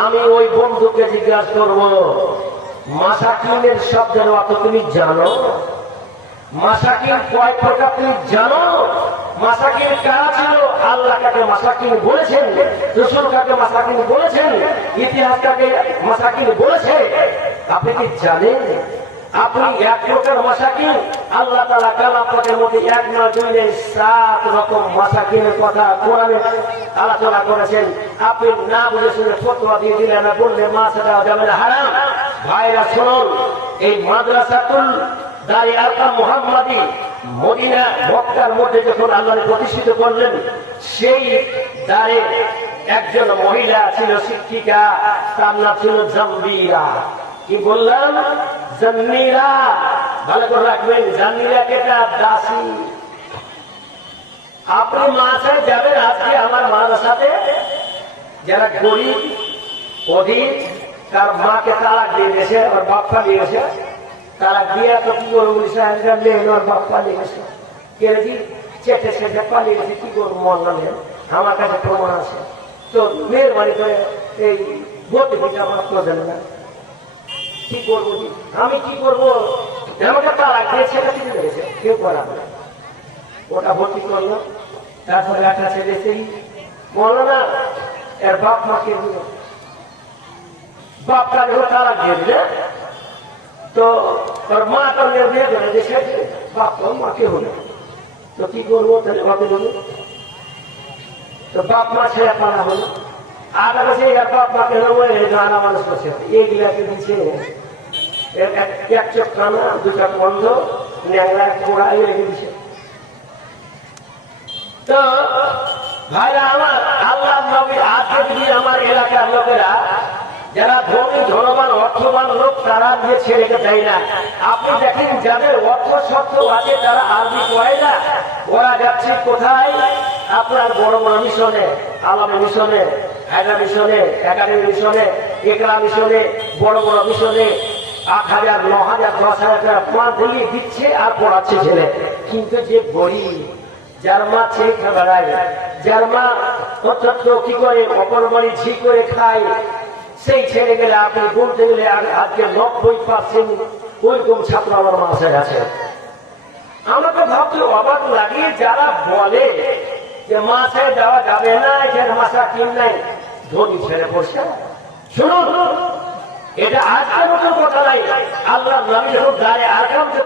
আমি ওই বন্ধুকে জিজ্ঞাসা করব, মাসাকিনের শব্দের অর্থ তুমি জানো? মাসাকিন কয় প্রকার তুমি জানো? মাসাকিন কারা ছিল? আল্লাহ কাকে মাসাকিন বলেছেন, রাসূল কাকে মাসাকিন বলেছেন, ইতিহাস কাকে মাসাকিন বলেছে, আপনি কি জানেন? আপনি এক প্রকার মাসাকিন, আল্লাহ তাআলা কালাম পাকের মধ্যে এক না দুই নেই 7 রকম মাসাকিনের কথা কোরআনে আলোচনা করেছেন। আপনি না বুঝে শুনে ফতোয়া দিয়ে দিলেন, বললে মাছ দেওয়া যাবে না, হারাম। ভাইরা শুনুন, এই মাদ্রাসাতুল দারি আরকাম মুহাম্মাদি মদিনা মক্কার মধ্যে যখন আল্লাহ প্রতিষ্ঠিত করলেন, সেই দারে একজন মহিলা ছিল শিক্ষিকা, তার নাম ছিল জাম্বিরা। কি বললাম? জান্নিরা। ভালো করে রাখবেন, জান্নিরা কেটা? দাসী। আপনি মাসে যাবেন আজকে আমার মাদ্রাসাতে, যারা গরিব অধীন, তার মাকে তালাক দিয়ে গেছে, ওর বাপ পালিয়ে গেছে, তালাক দিয়ে তো কি করবো, ওর বাপ পালিয়ে গেছে, কেজি চেটে চেটে পালিয়ে গেছে, কি করবো, মরলাম। আমার কাছে প্রমাণ আছে, তো মেহরবানি করে এই ভর্তি থেকে আমার প্রয়োজন না। কি করবো, আমি কি করবো? আমাকে তালাক দিয়ে ছেলে দিয়ে গেছে, কেউ করাবে না। ওটা ভর্তি করলো, তারপরে একটা ছেলে সেই বললো না, এর বাপ মাকে বাপটা যখন তালাক দিয়ে দিলে, তো ওর মা তো বিয়ে করে দিয়েছে, বাপ মাকে হলো, তো কি করবো? তাহলে মাকে বলবো, তো বাপ মা ছেড়ে পালা হলো। আর কাছে বাপ মাকে হলো, জানা মানুষ করছে, এইগুলাকে দিচ্ছে এক চোখ কানা, দুটা বন্ধ, ন্যাংরা পোড়া রেখে দিচ্ছে। তো ভাইরা আমার, আল্লাহ নবী আজকে যদি আমার এলাকার লোকেরা যারা ধনী ধনবান অর্থবান লোক, তারা দিয়ে ছেড়ে দেয় না। আপনি দেখেন যাদের অর্থ সত্য আছে, তারা আরবি পড়ে না, ওরা যাচ্ছে কোথায়? আপনার বড় বড় মিশনে, আলামা মিশনে, হায়দা মিশনে, একাডেমি মিশনে, একরা মিশনে, বড় বড় মিশনে 8,000, 9,000, 10,000 টাকা মান্থলি দিচ্ছে আর পড়াচ্ছে ছেলে। কিন্তু যে গরিব, যার মা ছেলে বেড়ায়, যার মা অত্যন্ত কি করে অপর বাড়ি ঝি করে খায়, সেই ছেলে গেলে আপনি বলতে গেলে আজকে 90% ওইরকম ছাত্র আমার মাসায় আছে। আমাকে ভাবতে অবাক লাগে, যারা বলে যে মাসায় যাওয়া যাবে না, এখানে মাসা কিন নাই, ধনী ছেড়ে বসে। শুনুন, এটা আজকের মতো কথা নাই। আল্লাহ নবী যখন দাঁড়িয়ে আরকাম